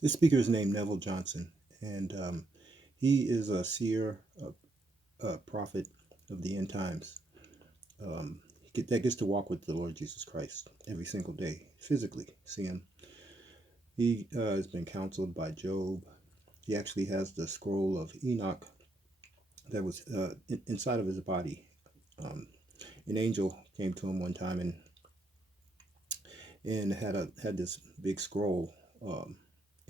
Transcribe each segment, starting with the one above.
This speaker is named Neville Johnson, and he is a seer, a prophet of the end times. That gets to walk with the Lord Jesus Christ every single day, physically see him. He has been counseled by Job. He actually has the scroll of Enoch that was inside of his body. Um, an angel came to him one time and had this big scroll.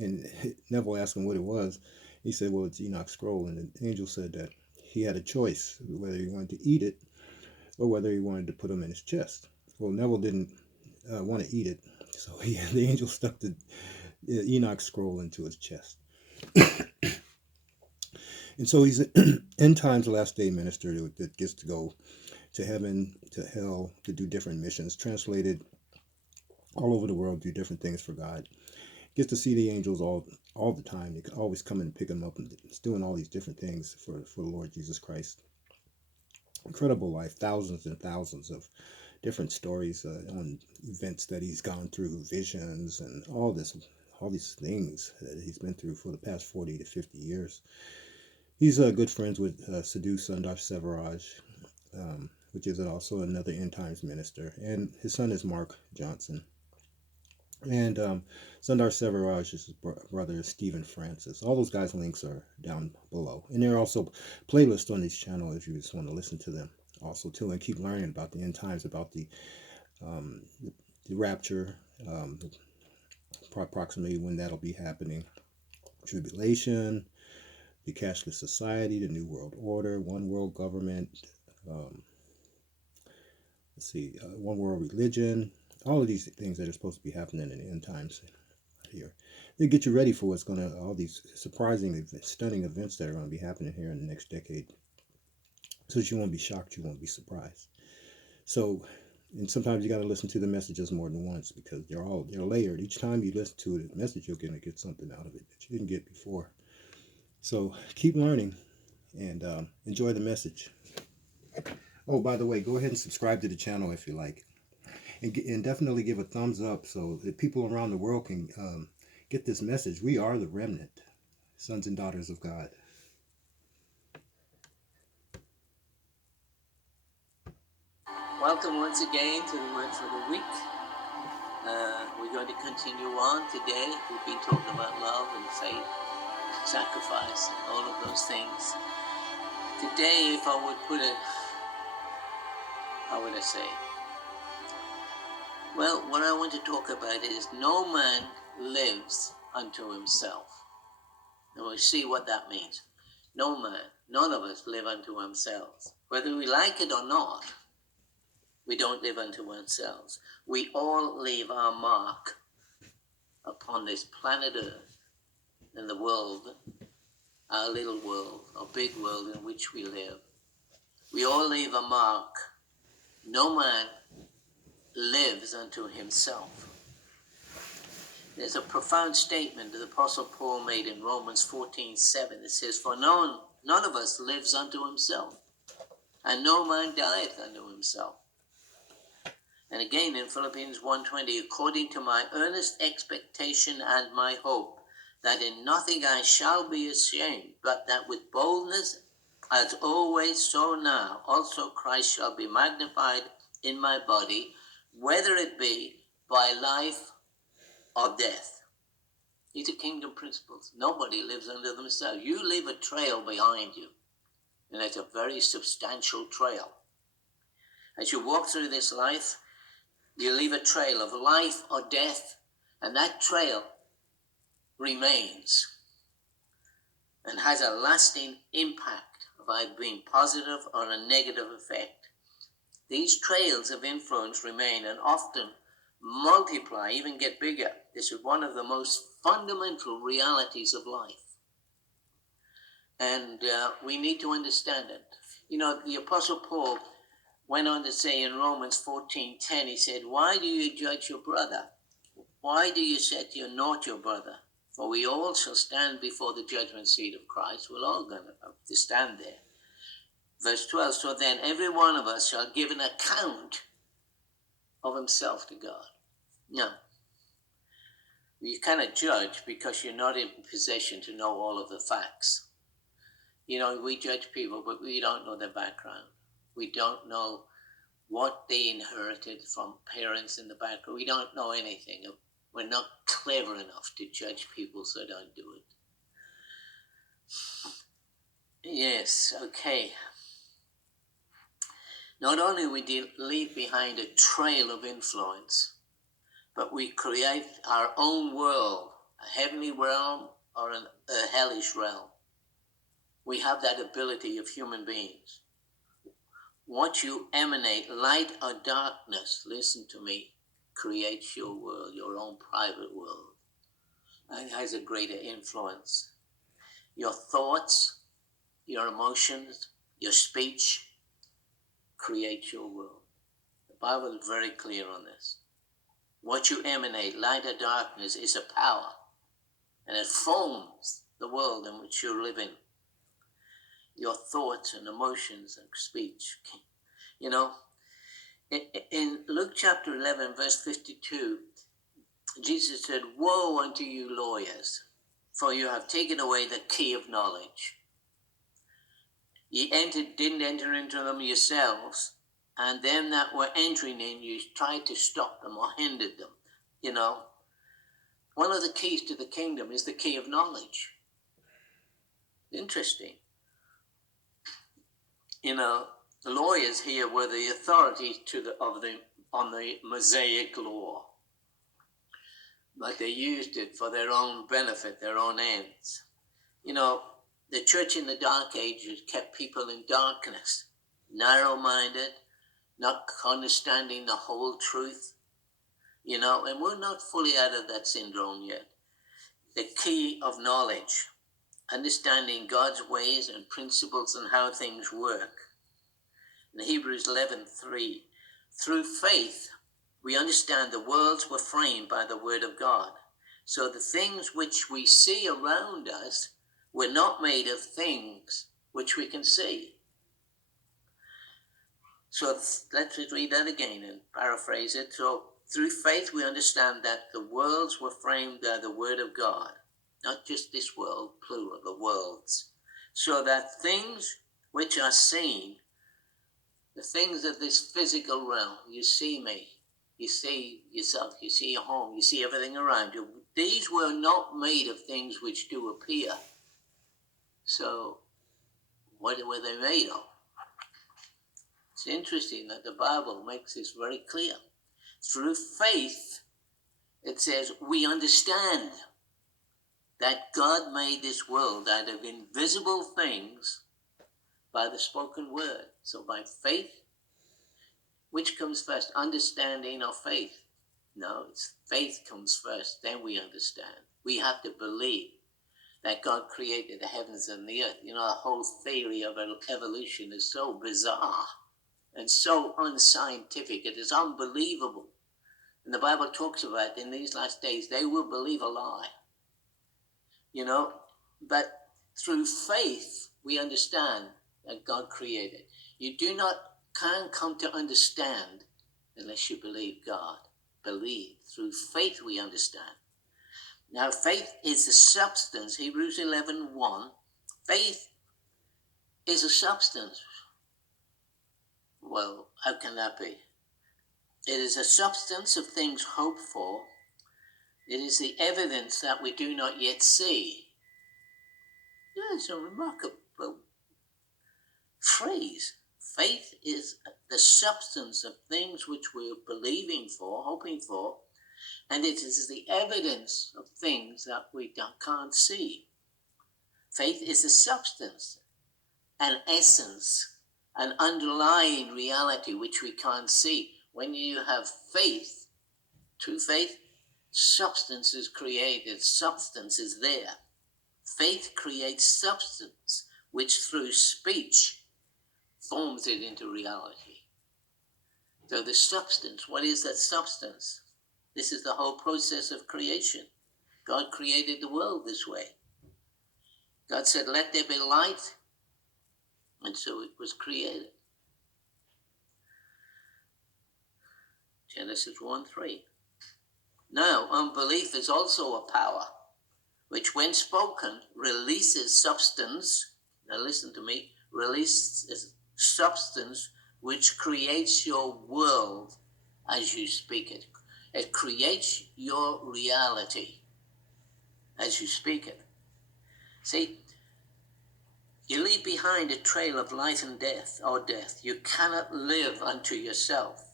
And Neville asked him what it was. He said, "Well, it's Enoch's scroll." And the angel said that he had a choice whether he wanted to eat it or whether he wanted to put them in his chest. Well, Neville didn't want to eat it, so the angel stuck the Enoch scroll into his chest. And so he's an end times last day minister that gets to go to heaven, to hell, to do different missions, translated all over the world, do different things for God. Gets to see the angels all the time. They can always come and pick him up, and it's doing all these different things for the Lord Jesus Christ. Incredible life, thousands and thousands of different stories on events that he's gone through, visions, and all these things that he's been through for the past 40 to 50 years. He's good friends with Sadhu, Sundar, Selvaraj, which is also another end times minister, and his son is Mark Johnson. And Sundar Selvaraj's brother is Stephen Francis. All those guys' links are down below, and there are also playlists on this channel if you just want to listen to them. Also, too, and keep learning about the end times, about um, the rapture, approximately when that'll be happening, tribulation, the cashless society, the new world order, one world government, um, one world religion, all of these things that are supposed to be happening in the end times here. They get you ready for what's going to, all these surprising, stunning events that are going to be happening here in the next decade. So that you won't be shocked, you won't be surprised. So, and sometimes you got to listen to the messages more than once because they're layered. Each time you listen to the message, you're going to get something out of it that you didn't get before. So keep learning and enjoy the message. Oh, by the way, go ahead and subscribe to the channel if you like. And definitely give a thumbs up so that people around the world can get this message. We are the remnant, sons and daughters of God. Welcome once again to the Word for the Week. We're going to continue on today. We've been talking about love and faith, sacrifice, and all of those things. Today, if I would put it, how would I say? Well, what I want to talk about is no man lives unto himself. And we'll see what that means. No man, none of us live unto ourselves. Whether we like it or not, we don't live unto ourselves. We all leave our mark upon this planet Earth and the world, our little world, our big world in which we live. We all leave a mark. No man lives unto himself. There's a profound statement that the Apostle Paul made in Romans 14:7. It says, "For none of us lives unto himself, and no man dieth unto himself." And again in Philippians 1:20, "According to my earnest expectation and my hope, that in nothing I shall be ashamed, but that with boldness, as always so now, also Christ shall be magnified in my body, whether it be by life or death." These are kingdom principles. Nobody lives under themselves. You leave a trail behind you, and it's a very substantial trail. As you walk through this life, you leave a trail of life or death, and that trail remains and has a lasting impact of either being positive or a negative effect. These trails of influence remain and often multiply, even get bigger. This is one of the most fundamental realities of life. And we need to understand it. You know, the Apostle Paul went on to say in Romans 14:10, he said, "Why do you judge your brother? Why do you set you're not your brother? For we all shall stand before the judgment seat of Christ." We're all going to have to stand there. Verse 12, "So then every one of us shall give an account of himself to God." Now, we you cannot judge because you're not in possession to know all of the facts. We judge people, but we don't know their background. We don't know what they inherited from parents in the background. We don't know anything. We're not clever enough to judge people, so don't do it. Yes, okay. Not only we leave behind a trail of influence, but we create our own world, a heavenly realm or a hellish realm. We have that ability of human beings. What you emanate, light or darkness, listen to me, creates your world, your own private world. And it has a greater influence. Your thoughts, your emotions, your speech create your world. The Bible is very clear on this. What you emanate, light or darkness, is a power, and it forms the world in which you live in. Your thoughts and emotions and speech. In Luke chapter 11, verse 52, Jesus said, "Woe unto you lawyers, for you have taken away the key of knowledge. Ye didn't enter into them yourselves, and them that were entering in, you tried to stop them or hindered them." One of the keys to the kingdom is the key of knowledge. Interesting. The lawyers here were the authority on the Mosaic law, but they used it for their own benefit, their own ends. The church in the Dark Ages kept people in darkness, narrow-minded, not understanding the whole truth, and we're not fully out of that syndrome yet. The key of knowledge, understanding God's ways and principles and how things work. In Hebrews 11:3, through faith, we understand the worlds were framed by the word of God. So the things which we see around us were not made of things which we can see. So let's read that again and paraphrase it. So through faith, we understand that the worlds were framed by the word of God, not just this world, plural, the worlds. So that things which are seen, the things of this physical realm, you see me, you see yourself, you see your home, you see everything around you. These were not made of things which do appear. So what were they made of? It's interesting that the Bible makes this very clear. Through faith, it says, we understand that God made this world out of invisible things by the spoken word. So by faith, which comes first, understanding or faith? No, it's faith comes first, then we understand. We have to believe that God created the heavens and the earth. The whole theory of evolution is so bizarre and so unscientific. It is unbelievable. And the Bible talks about in these last days, they will believe a lie. But through faith, we understand that God created. You can't come to understand unless you believe God. Believe. Through faith, we understand. Now, faith is the substance. Hebrews 11:1. Faith is a substance. Well, how can that be? It is a substance of things hoped for. It is the evidence that we do not yet see. It's a remarkable phrase. Faith is the substance of things which we are believing for, hoping for, and it is the evidence of things that we can't see. Faith is a substance, an essence, an underlying reality which we can't see. When you have faith, true faith, substance is created, substance is there. Faith creates substance, which through speech forms it into reality. So the substance, what is that substance? This is the whole process of creation. God created the world this way. God said, let there be light, and so it was created. Genesis 1:3. Now, unbelief is also a power, which when spoken releases substance. Now listen to me, releases substance which creates your world as you speak it. It creates your reality as you speak it. See, you leave behind a trail of life and death, or death. You cannot live unto yourself.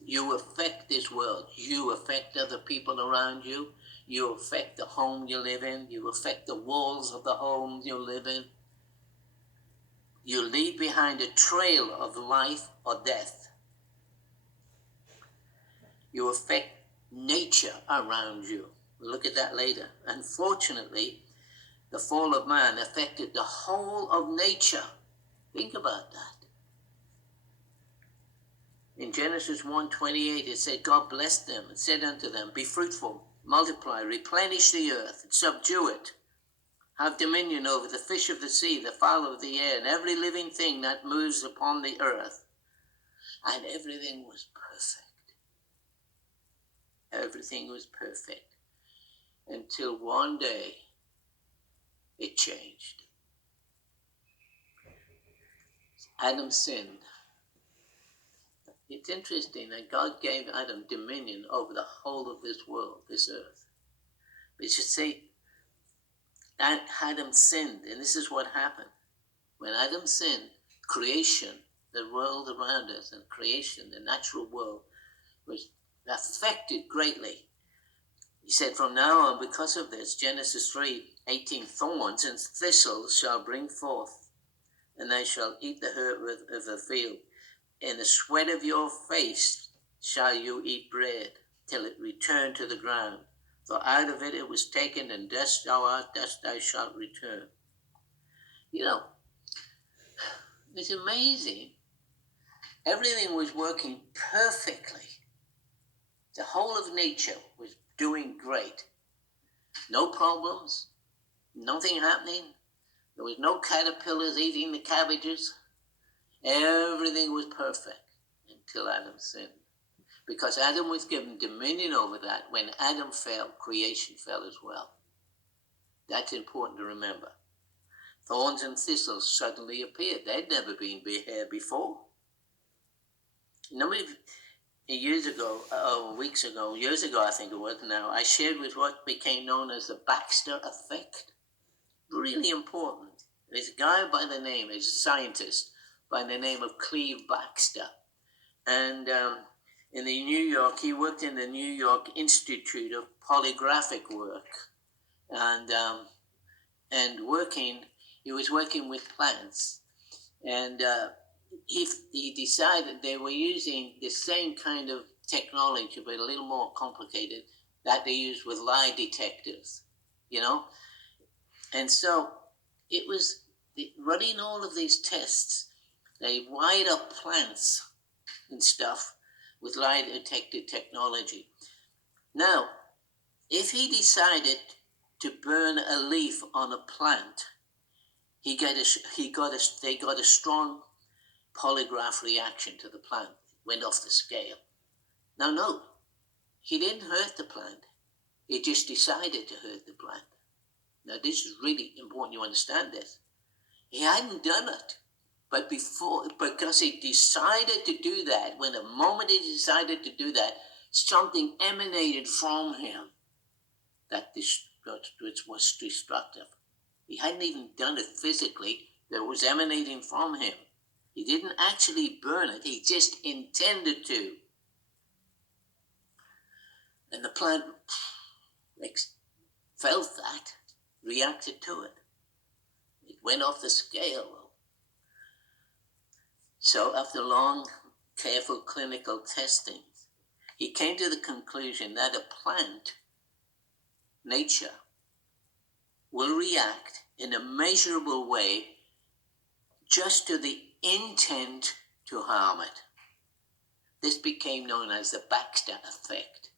You affect this world. You affect other people around you. You affect the home you live in. You affect the walls of the home you live in. You leave behind a trail of life or death. You affect nature around you. We'll look at that later. Unfortunately, the fall of man affected the whole of nature. Think about that. In Genesis 1:28, it said, God blessed them and said unto them, be fruitful, multiply, replenish the earth, and subdue it. Have dominion over the fish of the sea, the fowl of the air, and every living thing that moves upon the earth. And everything was perfect. Everything was perfect. Until one day, it changed. Adam sinned. It's interesting that God gave Adam dominion over the whole of this world, this earth. But you see, Adam sinned, and this is what happened. When Adam sinned, creation, the world around us, and creation, the natural world, was affected greatly. He said, from now on, because of this, Genesis 3:18, thorns and thistles shall bring forth, and they shall eat the herb of the field. In the sweat of your face shall you eat bread, till it return to the ground. For out of it was taken, and dust thou art, dust thou shalt return. You know, it's amazing. Everything was working perfectly. The whole of nature was doing great. No problems, nothing happening. There was no caterpillars eating the cabbages. Everything was perfect until Adam sinned. Because Adam was given dominion over that. When Adam fell, creation fell as well. That's important to remember. Thorns and thistles suddenly appeared. They'd never been here before. Years ago, I think it was now, I shared with what became known as the Baxter effect. Really important. There's a guy by the name, he's a scientist by the name of Cleve Baxter. And in the New York, he worked in the New York Institute of Polygraphic Work. And he was working with plants. And he decided they were using the same kind of technology, but a little more complicated, that they use with lie detectors, you know? And so it was running all of these tests. They wired up plants and stuff with lie detector technology. Now, if he decided to burn a leaf on a plant, they got a strong polygraph reaction to the plant. Went off the scale. Now, no, he didn't hurt the plant. He just decided to hurt the plant. Now, this is really important you understand this. He hadn't done it, but because he decided to do that, when the moment he decided to do that, something emanated from him that was destructive. He hadn't even done it physically. That was emanating from him. He didn't actually burn it. He just intended to. And the plant felt that, reacted to it. It went off the scale. So after long, careful clinical testing, he came to the conclusion that a plant, nature, will react in a measurable way just to the intent to harm it. This became known as the Baxter effect.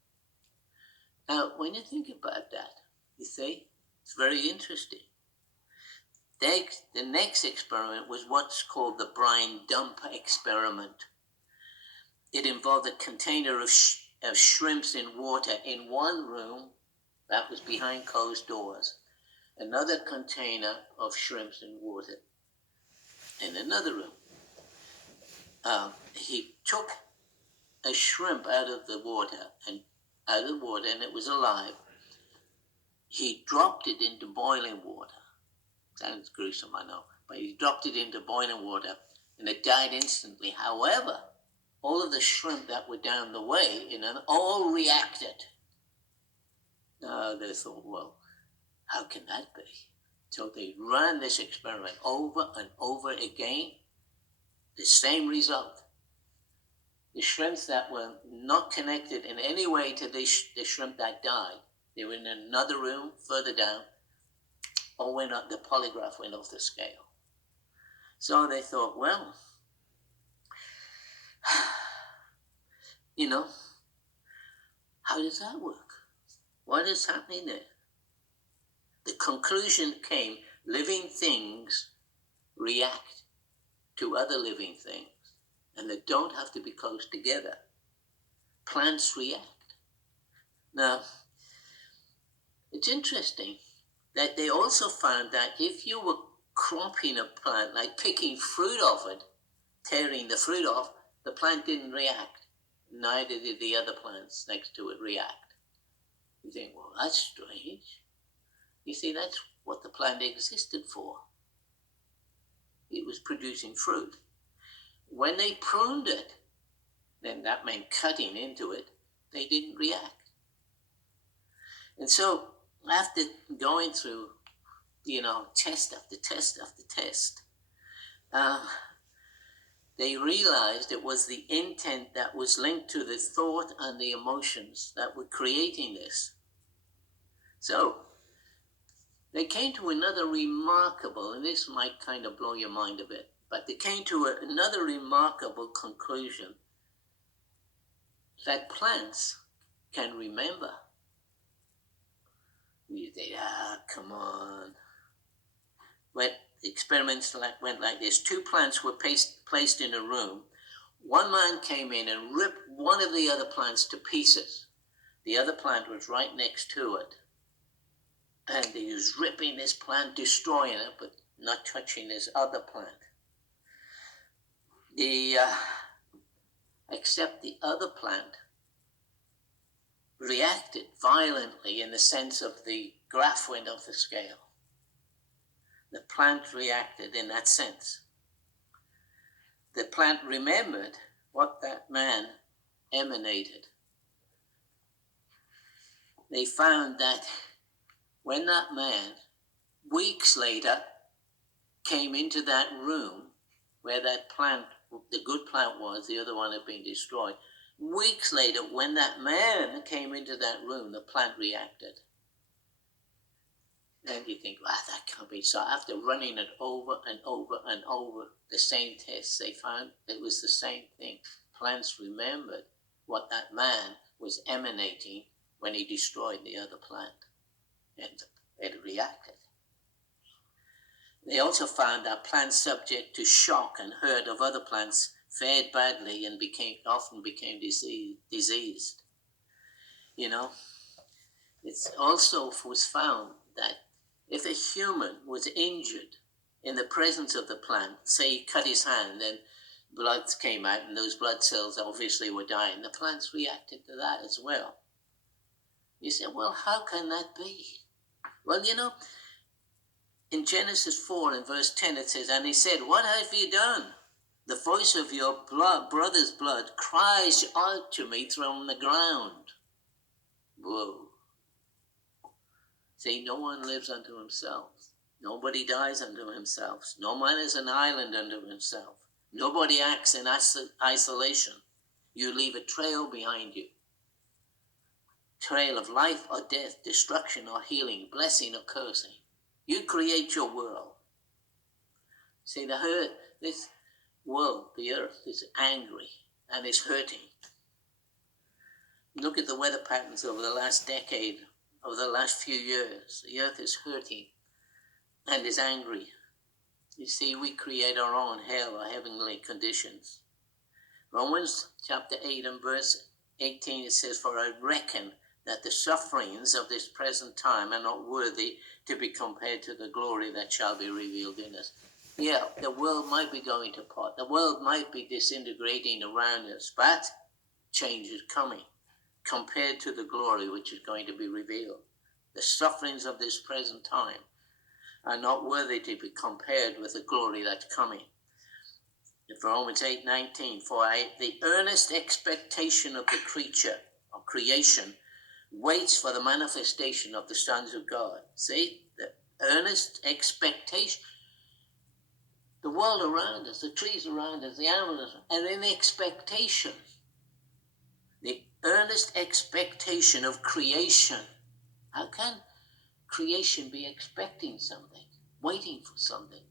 Now, when you think about that, you see, it's very interesting. The next experiment was what's called the brine dump experiment. It involved a container of of shrimps in water in one room that was behind closed doors, another container of shrimps in water in another room. He took a shrimp out of the water, and it was alive. He dropped it into boiling water. Sounds gruesome, I know, but he dropped it into boiling water, and it died instantly. However, all of the shrimp that were down the way, all reacted. They thought, well, how can that be? So they ran this experiment over and over again. The same result. The shrimps that were not connected in any way to the shrimp that died, they were in another room further down, or went up, the polygraph went off the scale. So they thought, well, how does that work? What is happening there? The conclusion came, living things react to other living things, and they don't have to be close together. Plants react. Now, it's interesting that they also found that if you were cropping a plant, like picking fruit off it, tearing the fruit off, the plant didn't react. Neither did the other plants next to it react. You think, well, that's strange. You see, that's what the plant existed for. It was producing fruit. When they pruned it, then that meant cutting into it, they didn't react. And so, after going through, test after test after test, they realized it was the intent that was linked to the thought and the emotions that were creating this. So, they came to another remarkable, and this might kind of blow your mind a bit, but they came to another remarkable conclusion, that plants can remember. You think, come on. But experiments went like this. 2 plants were placed in a room. One man came in and ripped one of the other plants to pieces. The other plant was right next to it. And he was ripping this plant, destroying it, but not touching this other plant. Except the other plant reacted violently in the sense of the graph went off the scale. The plant reacted in that sense. The plant remembered what that man emanated. They found that when that man, weeks later, came into that room where that plant, the good plant was, the other one had been destroyed. Weeks later, when that man came into that room, the plant reacted. And you think, wow, that can't be. So after running it over and over and over, the same tests, they found it was the same thing. Plants remembered what that man was emanating when he destroyed the other plant. And it reacted. They also found that plants subject to shock and hurt of other plants fared badly and often became diseased. It also was found that if a human was injured in the presence of the plant, say he cut his hand and blood came out and those blood cells obviously were dying, the plants reacted to that as well. You say, well, how can that be? Well, in Genesis 4 and verse 10 it says, and he said, what have you done? The voice of your brother's blood cries out to me from the ground. Whoa. See, no one lives unto himself. Nobody dies unto himself. No man is an island unto himself. Nobody acts in isolation. You leave a trail behind you. Trail of life or death, destruction or healing, blessing or cursing. You create your world. See, this world, the earth, is angry and is hurting. Look at the weather patterns over the last decade, over the last few years. The earth is hurting and is angry. You see, we create our own hell or heavenly conditions. Romans chapter 8 and verse 18 it says, "For I reckon that the sufferings of this present time are not worthy to be compared to the glory that shall be revealed in us." Yeah, the world might be going to pot. The world might be disintegrating around us, but change is coming compared to the glory which is going to be revealed. The sufferings of this present time are not worthy to be compared with the glory that's coming. In Romans 8:19, "For the earnest expectation of the creature, of creation, waits for the manifestation of the sons of God." See, the earnest expectation. The world around us, the trees around us, the animals, and in expectation. The earnest expectation of creation. How can creation be expecting something, waiting for something?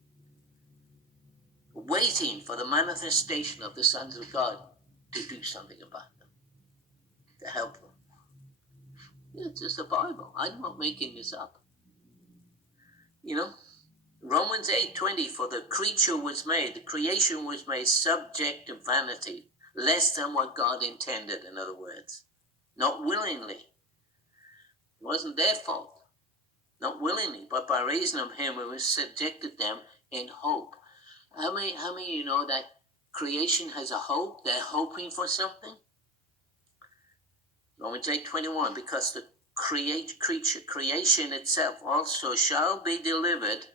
Waiting for the manifestation of the sons of God to do something about them, to help them. It's just the Bible. I'm not making this up. You know, Romans 8:20, "For the creature was made, the creation was made subject to vanity, less than what God intended," in other words. Not willingly. It wasn't their fault. Not willingly, but by reason of him who has subjected them in hope. How many of you know that creation has a hope? They're hoping for something. Romans 8:21, "Because the creation itself also shall be delivered,"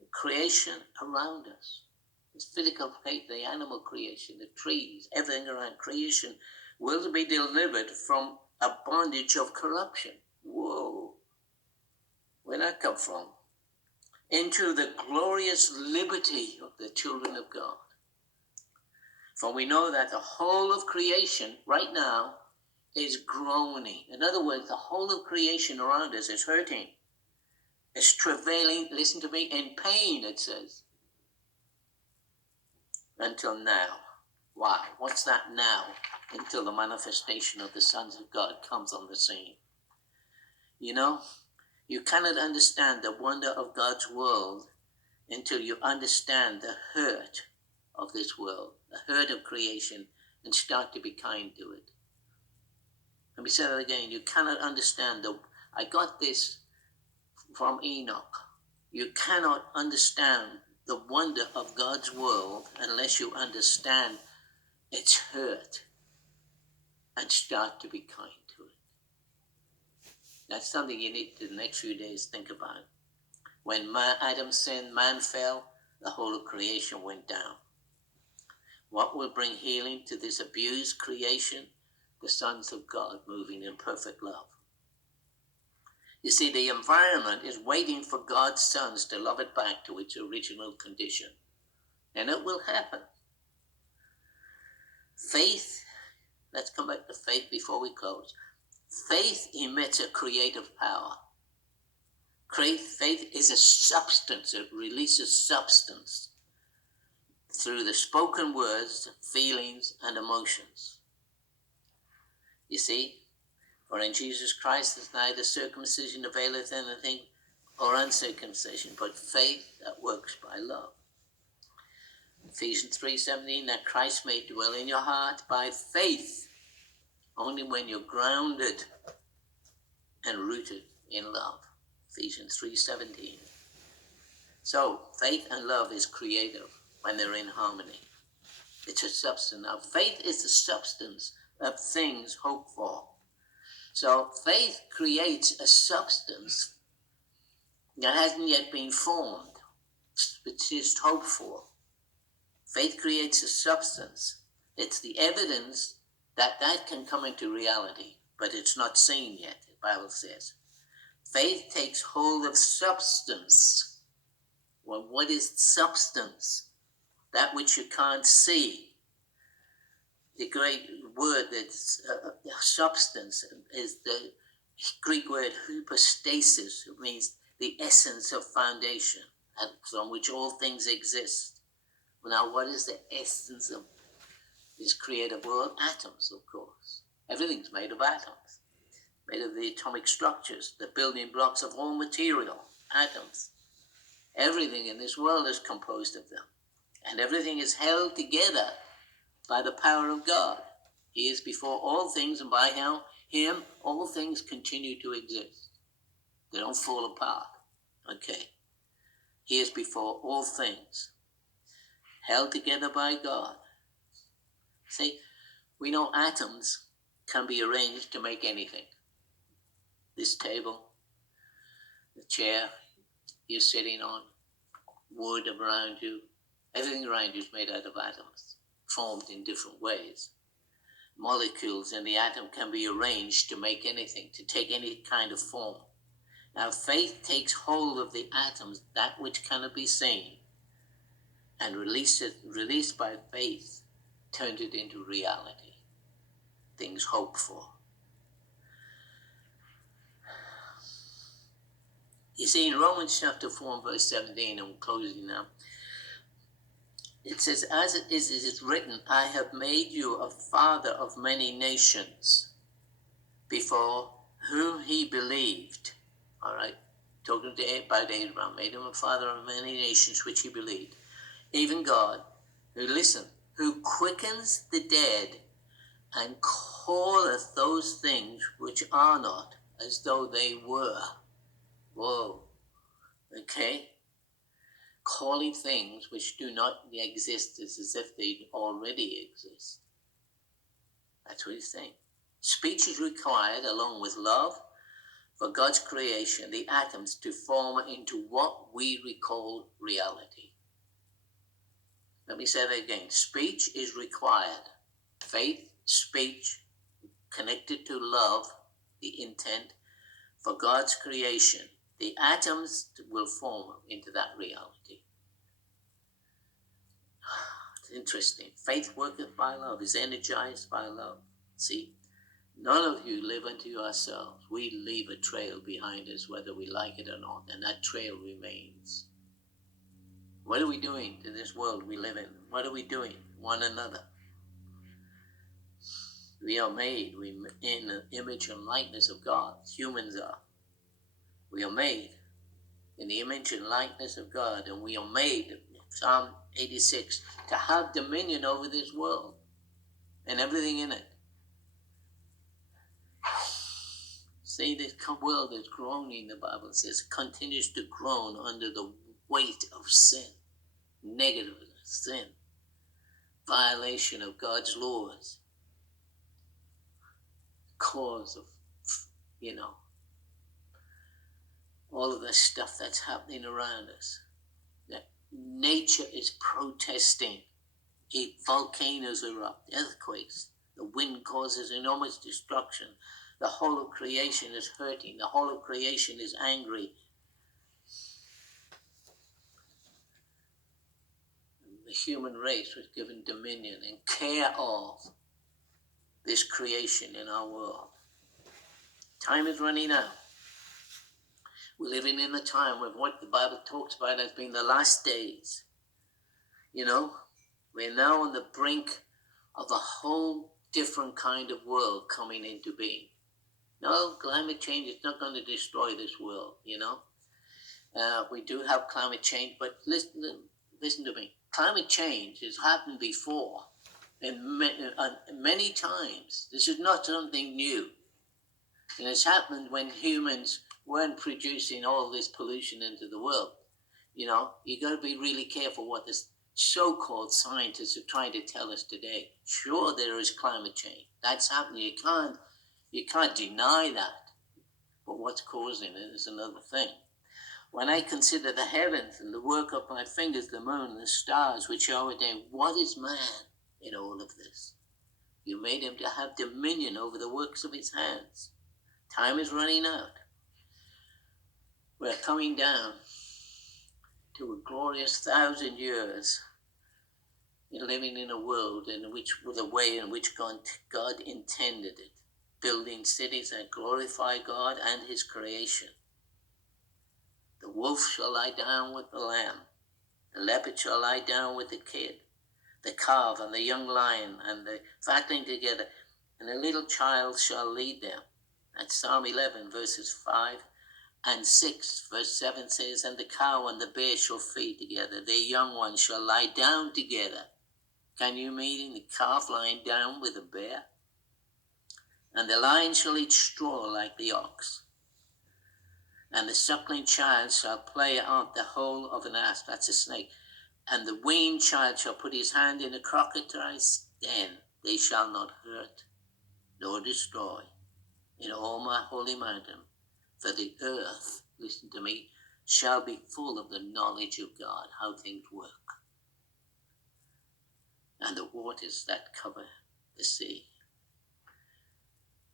the creation around us, this physical faith, the animal creation, the trees, everything around creation, will be delivered from a bondage of corruption. Whoa. Where'd that come from? Into the glorious liberty of the children of God. For we know that the whole of creation right now is groaning. In other words, the whole of creation around us is hurting. It's travailing, listen to me, in pain, it says. Until now. Why? What's that now? Until the manifestation of the sons of God comes on the scene. You know, you cannot understand the wonder of God's world until you understand the hurt of this world, the hurt of creation, and start to be kind to it. Let me say that again. You cannot understand I got this from Enoch. You cannot understand the wonder of God's world unless you understand its hurt and start to be kind to it. That's something you need to the next few days think about. When Adam sinned, man fell, the whole of creation went down. What will bring healing to this abused creation? The sons of God moving in perfect love. You see, the environment is waiting for God's sons to love it back to its original condition. And it will happen. Faith, let's come back to faith before we close. Faith emits a creative power. Faith is a substance. It releases substance through the spoken words, feelings, and emotions. You see, for in Jesus Christ is neither circumcision availeth anything or uncircumcision, but faith that works by love. Ephesians 3:17, "That Christ may dwell in your heart by faith," only when you're grounded and rooted in love. Ephesians 3:17. So faith and love is creative when they're in harmony. It's a substance. Now, faith is the substance of things hoped for. So faith creates a substance that hasn't yet been formed, which is hoped for. Faith creates a substance. It's the evidence that can come into reality, but it's not seen yet, the Bible says. Faith takes hold of substance. Well, what is substance? That which you can't see. The great word that's substance is the Greek word hypostasis. It means the essence of foundation, from which all things exist. Now, what is the essence of this creative world? Atoms, of course. Everything's made of atoms, made of the atomic structures, the building blocks of all material, atoms. Everything in this world is composed of them, and everything is held together by the power of God. He is before all things, and by him all things continue to exist. They don't fall apart. Okay. He is before all things, held together by God. See, we know atoms can be arranged to make anything. This table, the chair you're sitting on, wood around you, everything around you is made out of atoms, formed in different ways. Molecules in the atom can be arranged to make anything, to take any kind of form. Now, faith takes hold of the atoms, that which cannot be seen, and released by faith, turned it into reality, things hoped for. You see, in Romans chapter 4 and verse 17, I'm closing now, it says, as it is written, I have made you a father of many nations, before whom he believed. All right, talking about Abraham, made him a father of many nations, which he believed. Even God, who quickens the dead and calleth those things which are not as though they were. Whoa. Okay? Calling things which do not exist as if they already exist. That's what he's saying. Speech is required along with love for God's creation, the atoms, to form into what we recall reality. Let me say that again. Speech is required. Faith, speech, connected to love, the intent, for God's creation. The atoms will form into that reality. It's interesting. Faith worketh by love, is energized by love. See, none of you live unto yourselves. We leave a trail behind us, whether we like it or not, and that trail remains. What are we doing to this world we live in? What are we doing? One another. We are made in the image and likeness of God. Humans are. We are made in the image and likeness of God, and we are made, Psalm 86, to have dominion over this world and everything in it. See, this world is groaning, the Bible says, continues to groan under the weight of sin, negative sin, violation of God's laws, cause of, all of the stuff that's happening around us. That nature is protesting. Volcanoes erupt, earthquakes. The wind causes enormous destruction. The whole of creation is hurting. The whole of creation is angry. The human race was given dominion and care of this creation in our world. Time is running out. We're living in a time of what the Bible talks about as being the last days. We're now on the brink of a whole different kind of world coming into being. No, climate change is not going to destroy this world, We do have climate change, but listen to me. Climate change has happened before, and many times. This is not something new. And it's happened when humans weren't producing all this pollution into the world. You got to be really careful what this so-called scientists are trying to tell us today. Sure, there is climate change. That's happening. You can't deny that. But what's causing it is another thing. When I consider the heavens and the work of my fingers, the moon and the stars which are ordained, what is man in all of this? You made him to have dominion over the works of his hands. Time is running out. We're coming down to a glorious 1,000 years in living in a world with a way in which God intended it, building cities that glorify God and his creation. The wolf shall lie down with the lamb, the leopard shall lie down with the kid, the calf and the young lion and the fatling together, and a little child shall lead them. That's Psalm 11, verses 5 and 6. Verse 7 says, and the cow and the bear shall feed together, their young ones shall lie down together. Can you imagine the calf lying down with a bear? And the lion shall eat straw like the ox, and the suckling child shall play out the hole of an asp, that's a snake, and the weaned child shall put his hand in a crocodile's den. They shall not hurt nor destroy in all my holy mountain, for the earth, listen to me, shall be full of the knowledge of God, how things work, and the waters that cover the sea.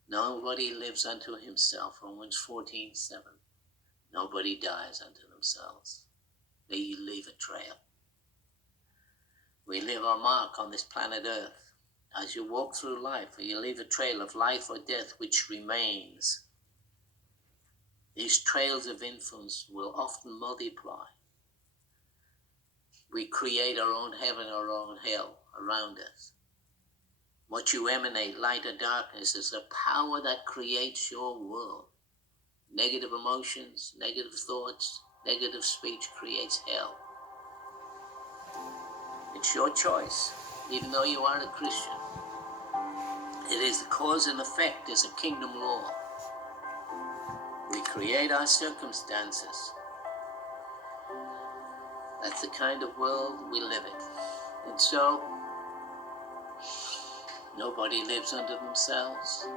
Nobody lives unto himself, Romans 14:7. Nobody dies unto themselves. They leave a trail. We leave our mark on this planet Earth. As you walk through life, you leave a trail of life or death which remains. These trails of influence will often multiply. We create our own heaven, our own hell around us. What you emanate, light or darkness, is the power that creates your world. Negative emotions, negative thoughts, negative speech creates hell. It's your choice, even though you aren't a Christian. It is the cause and effect, is a kingdom law. We create our circumstances. That's the kind of world we live in. And so, nobody lives unto themselves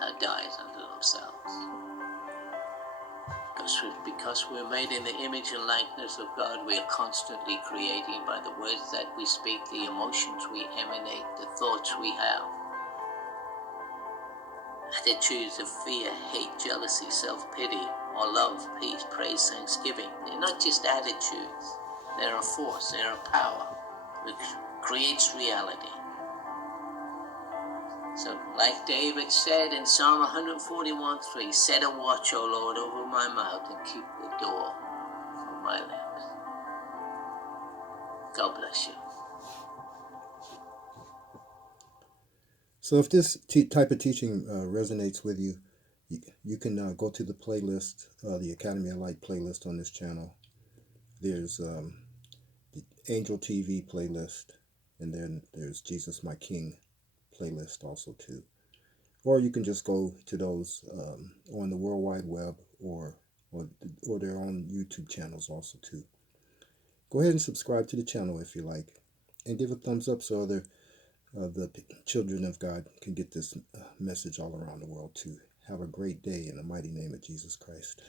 or dies unto themselves. Because we're made in the image and likeness of God, we are constantly creating by the words that we speak, the emotions we emanate, the thoughts we have. Attitudes of fear, hate, jealousy, self-pity, or love, peace, praise, thanksgiving. They're not just attitudes. They're a force, they're a power which creates reality. So, like David said in Psalm 141:3, set a watch, O Lord, over my mouth and keep the door from my lips. God bless you. So if this type of teaching resonates with you, you can go to the playlist, the Academy of Light playlist on this channel. There's the Angel TV playlist, and then there's Jesus My King playlist also too. Or you can just go to those on the World Wide Web, or they're on YouTube channels also too. Go ahead and subscribe to the channel if you like, and give a thumbs up so other the children of God can get this message all around the world too. Have a great day in the mighty name of Jesus Christ.